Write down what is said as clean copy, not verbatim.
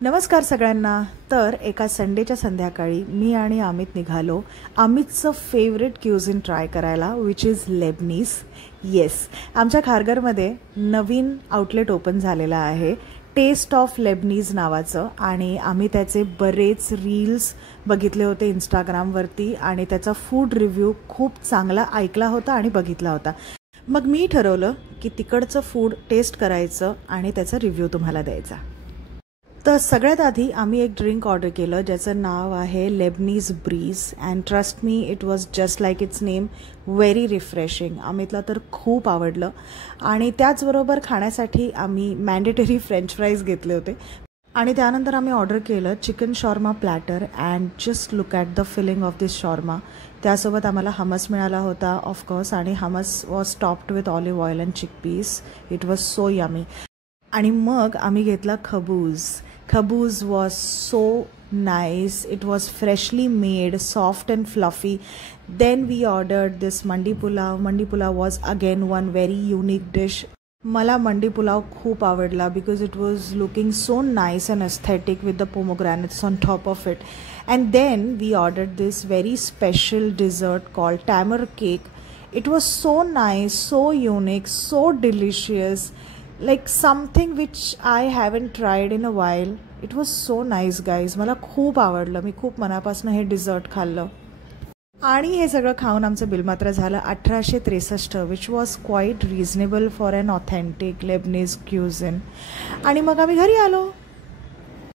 नमस्कार सगळ्यांना. तर एका संडेच्या संध्याकाळी मी आणि अमित निघालो अमितचं फेवरेट क्युझिन ट्राय करायला, विच इज लेबनीज. येस, आमच्या खारघरमध्ये नवीन आउटलेट ओपन झालेलं आहे, टेस्ट ऑफ लेबनीज नावाचं. आणि आम्ही त्याचे बरेच रील्स बघितले होते इंस्टाग्रामवरती आणि त्याचा फूड रिव्ह्यू खूप चांगला ऐकला होता आणि बघितला होता. मग मी ठरवलं की तिकडचं फूड टेस्ट करायचं आणि त्याचा रिव्ह्यू तुम्हाला द्यायचा. तर सगळ्यात आधी आम्ही एक ड्रिंक ऑर्डर केलं ज्याचं नाव आहे Lebanese breeze. And trust me, it was just like its name, very refreshing. अमितला तर खूप आवडलं. आणि त्याचबरोबर खाण्यासाठी आम्ही मॅन्डेटरी फ्रेंच फ्राईज घेतले होते. आणि त्यानंतर आम्ही ऑर्डर केलं chicken shawarma platter. And just look at the filling of this shawarma. त्यासोबत आम्हाला हमस मिळाला होता ऑफकोर्स, आणि hummus was topped with olive oil and chickpeas. It was so yummy. आणि मग आम्ही घेतला खबूज. Khaboos was so nice. It was freshly made, soft and fluffy. Then we ordered this mandi pulao. Mandi pulao was again one very unique dish. मला mandi pulao खूप आवडला because it was looking so nice and aesthetic with the pomegranates on top of it. And then we ordered this very special dessert called tamar cake. It was so nice, so unique, so delicious. Like something which I haven't tried in a while. It was so nice guys. मला खूप आवडलं. मी खूप मनापासून हे dessert खाल्लं. आणि हे सगळं खाऊन आमचं बिल मात्र झालं 1863, which was quite reasonable for an authentic Lebanese cuisine. आणि मग आम्ही घरी आलो.